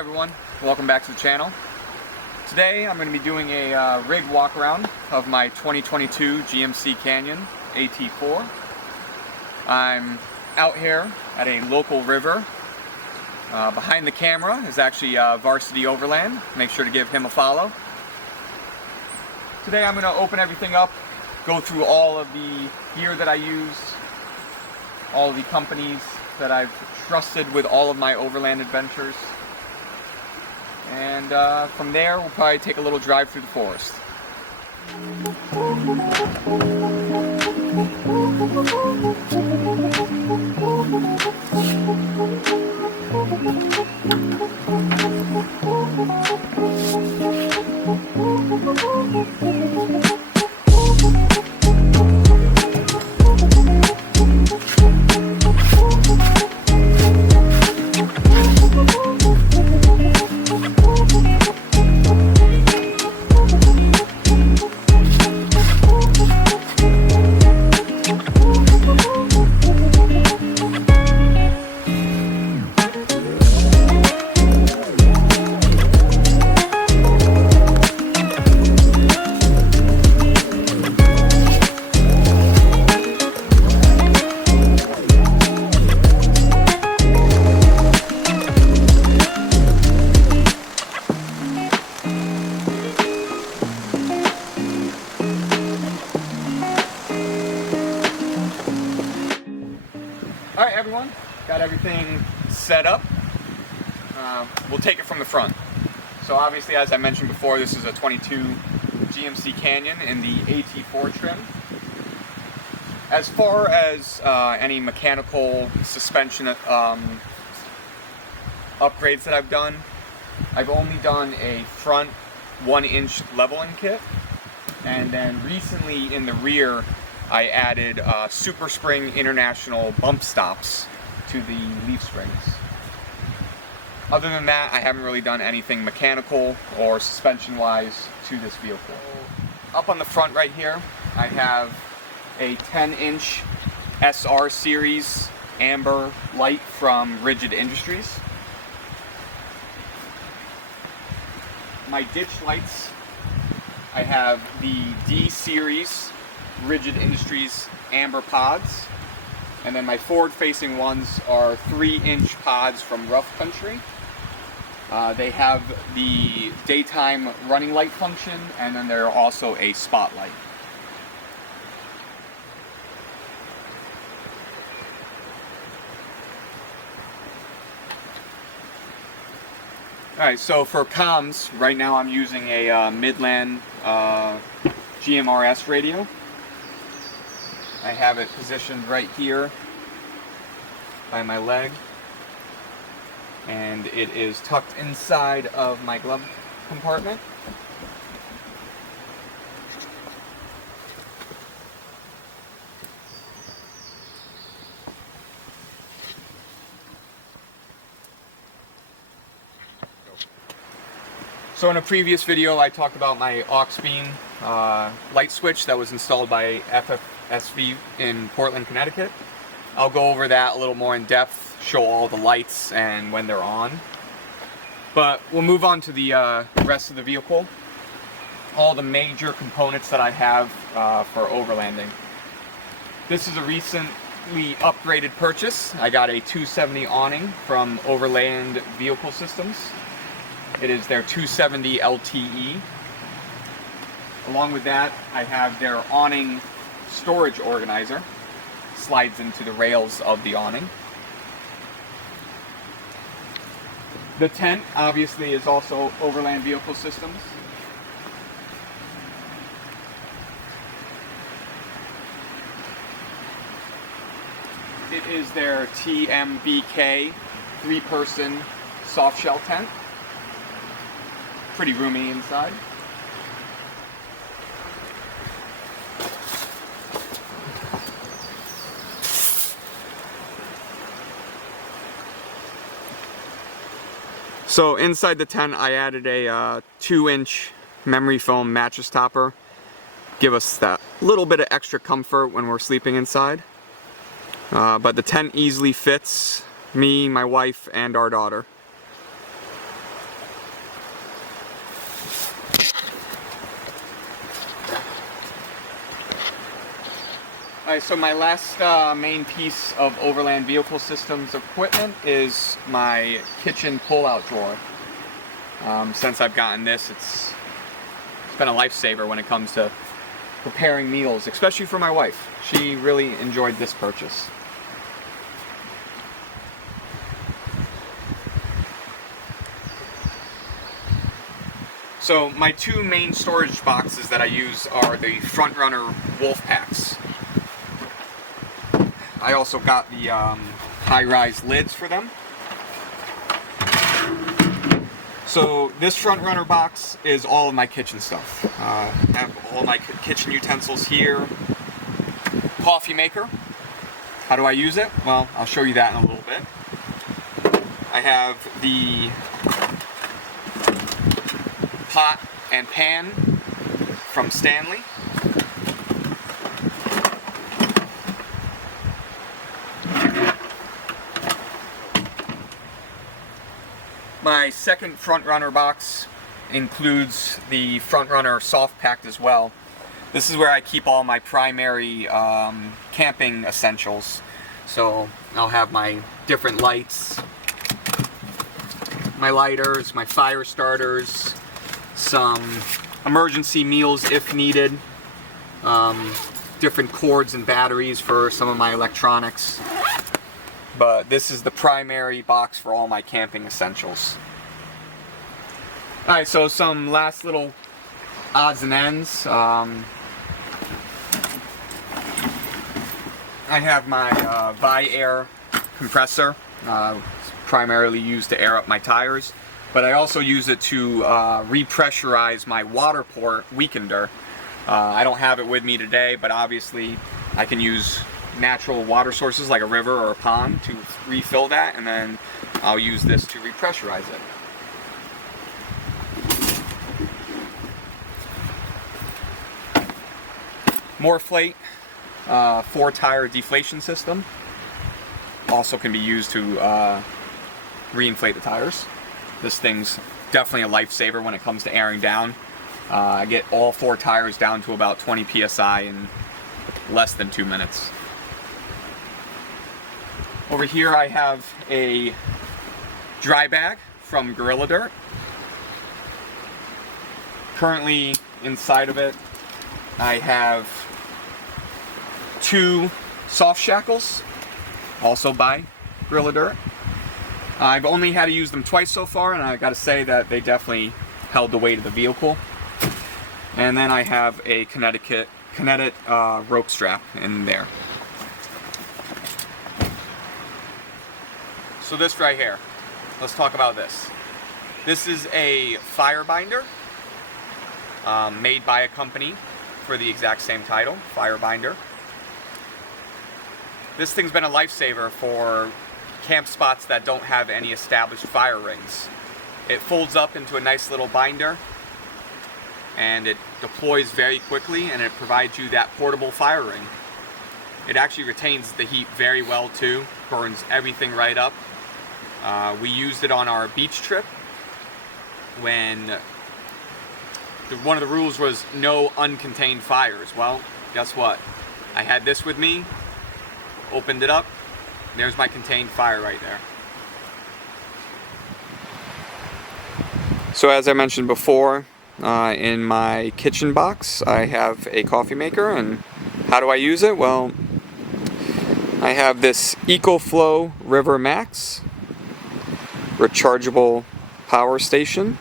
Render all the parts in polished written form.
everyone, welcome back to the channel. Today I'm going to be doing a rig walk around of my 2022 GMC Canyon AT4. I'm out here at a local river. Behind the camera is actually Varsity Overland. Make sure to give him a follow. Today I'm going to open everything up, go through all of the gear that I use, all of the companies that I've trusted with all of my overland adventures. And from there, we'll probably take a little drive through the forest. Alright everyone, got everything set up. We'll take it from the front. So obviously, as I mentioned before, this is a 22 GMC Canyon in the AT4 trim. As far as any mechanical suspension upgrades that I've done, I've only done a front 1-inch leveling kit, and then recently in the rear I added SuperSprings International bump stops to the leaf springs. Other than that, I haven't really done anything mechanical or suspension-wise to this vehicle. Up on the front right here, I have a 10-inch SR series amber light from Rigid Industries. My ditch lights, I have the D series Rigid Industries amber pods, and then my forward-facing ones are 3-inch pods from Rough Country. They have the daytime running light function, and then they're also a spotlight. Alright, so for comms, right now I'm using a Midland GMRS radio. I have it positioned right here by my leg, and it is tucked inside of my glove compartment. So in a previous video I talked about my AuxBeam light switch that was installed by FFSV in Portland, Connecticut. I'll go over that a little more in depth, show all the lights and when they're on. But we'll move on to the rest of the vehicle. All the major components that I have for overlanding. This is a recently upgraded purchase. I got a 270 awning from Overland Vehicle Systems. It is their 270 LTE. Along with that, I have their awning storage organizer. Slides into the rails of the awning. The tent, obviously, is also Overland Vehicle Systems. It is their TMBK 3-person soft shell tent. Pretty roomy inside. So inside the tent I added a 2-inch memory foam mattress topper. Give us that little bit of extra comfort when we're sleeping inside. But the tent easily fits me, my wife, and our daughter. Alright, so my last main piece of Overland Vehicle Systems equipment is my kitchen pull-out drawer. Since I've gotten this, it's been a lifesaver when it comes to preparing meals, especially for my wife. She really enjoyed this purchase. So my two main storage boxes that I use are the Frontrunner wolf packs. I also got the high-rise lids for them. So this Frontrunner box is all of my kitchen stuff. I have all my kitchen utensils here. Coffee maker. How do I use it? Well, I'll show you that in a little bit. I have the pot and pan from Stanley. My second Frontrunner box includes the Frontrunner soft pack as well. This is where I keep all my primary camping essentials. So I'll have my different lights, my lighters, my fire starters, some emergency meals if needed, different cords and batteries for some of my electronics. But this is the primary box for all my camping essentials. Alright, so some last little odds and ends. I have my Vi-Air compressor, primarily used to air up my tires, but I also use it to repressurize my water port weekender. I don't have it with me today, but obviously I can use natural water sources like a river or a pond to refill that, and then I'll use this to repressurize it. Moreflate 4-tire deflation system also can be used to reinflate the tires. This thing's definitely a lifesaver when it comes to airing down. I get all 4 tires down to about 20 psi in less than 2 minutes. Over here I have a dry bag from Gorilla Dirt. Currently inside of it I have 2 soft shackles, also by Gorilla Dirt. I've only had to use them twice so far, and I gotta say that they definitely held the weight of the vehicle. And then I have a kinetic rope strap in there. So this right here, let's talk about this. This is a fire binder made by a company for the exact same title, Fire Binder. This thing's been a lifesaver for camp spots that don't have any established fire rings. It folds up into a nice little binder, and it deploys very quickly, and it provides you that portable fire ring. It actually retains the heat very well too, burns everything right up. We used it on our beach trip when one of the rules was no uncontained fires. Well, guess what? I had this with me, opened it up, there's my contained fire right there. So as I mentioned before, in my kitchen box I have a coffee maker, and how do I use it? Well, I have this EcoFlow River Max rechargeable power station.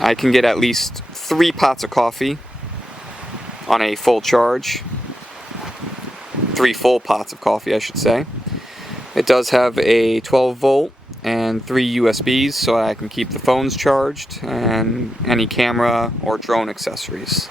I can get at least 3 pots of coffee on a full charge. 3 full pots of coffee, I should say. It does have a 12 volt and 3 USBs, so I can keep the phones charged and any camera or drone accessories.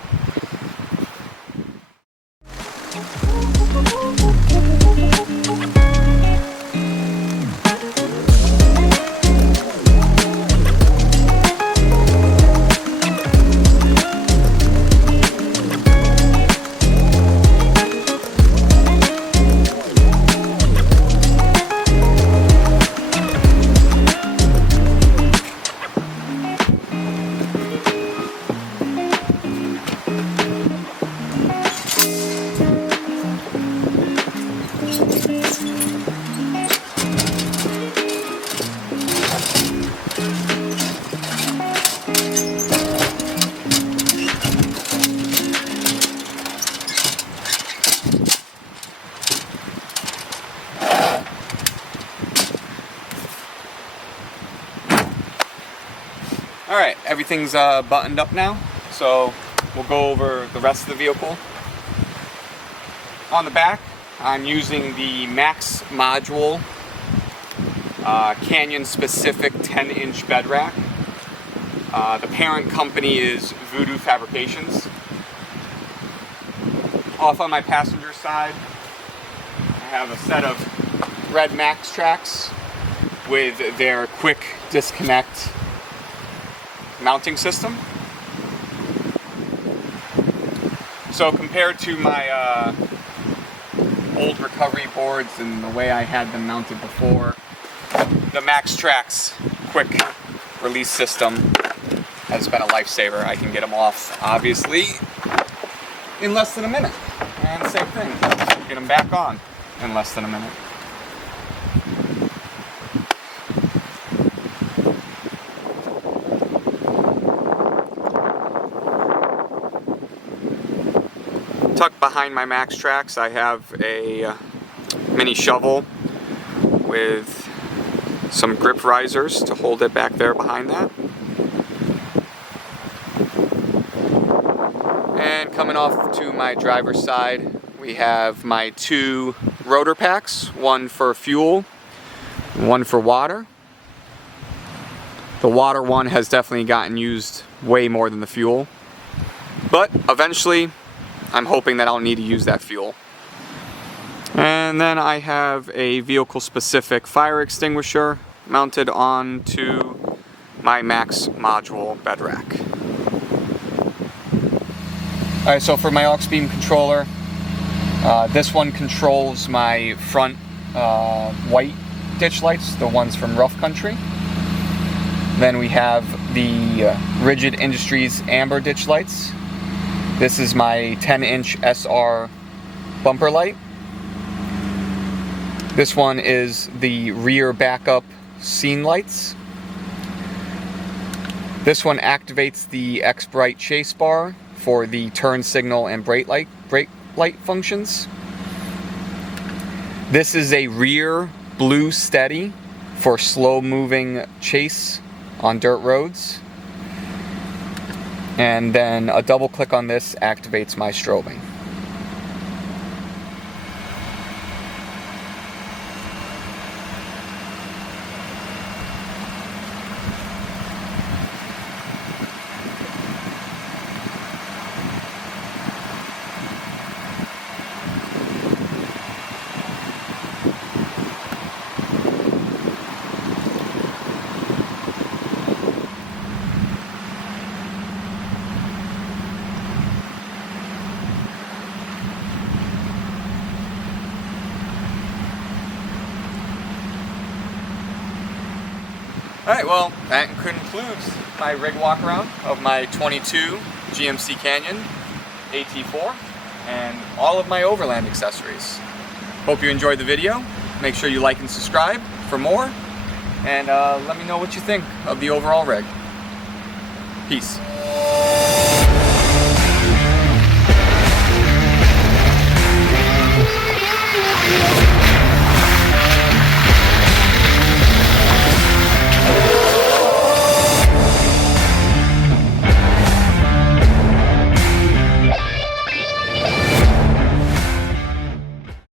everything's buttoned up now, so we'll go over the rest of the vehicle. On the back, I'm using the Max module Canyon specific 10-inch bed rack. The parent company is Voodoo Fabrications. Off on my passenger side, I have a set of red Maxtrax with their quick disconnect mounting system. So compared to my old recovery boards and the way I had them mounted before, the Maxtrax quick release system has been a lifesaver. I can get them off, obviously, in less than a minute. And same thing, get them back on in less than a minute. Tucked behind my Maxtrax, I have a mini shovel with some grip risers to hold it back there behind that. And coming off to my driver's side, we have my two RotoPax, one for fuel, one for water. The water one has definitely gotten used way more than the fuel, but eventually I'm hoping that I'll need to use that fuel. And then I have a vehicle-specific fire extinguisher mounted onto my Max module bed rack. Alright, so for my AuxBeam controller, this one controls my front white ditch lights, the ones from Rough Country. Then we have the Rigid Industries amber ditch lights. This is my 10-inch SR bumper light. This one is the rear backup scene lights. This one activates the X-Bright chase bar for the turn signal and brake light functions. This is a rear blue steady for slow-moving chase on dirt roads. And then a double click on this activates my strobing. Alright, well, that concludes my rig walk around of my 22 GMC Canyon AT4 and all of my Overland accessories. Hope you enjoyed the video. Make sure you like and subscribe for more, and let me know what you think of the overall rig. Peace.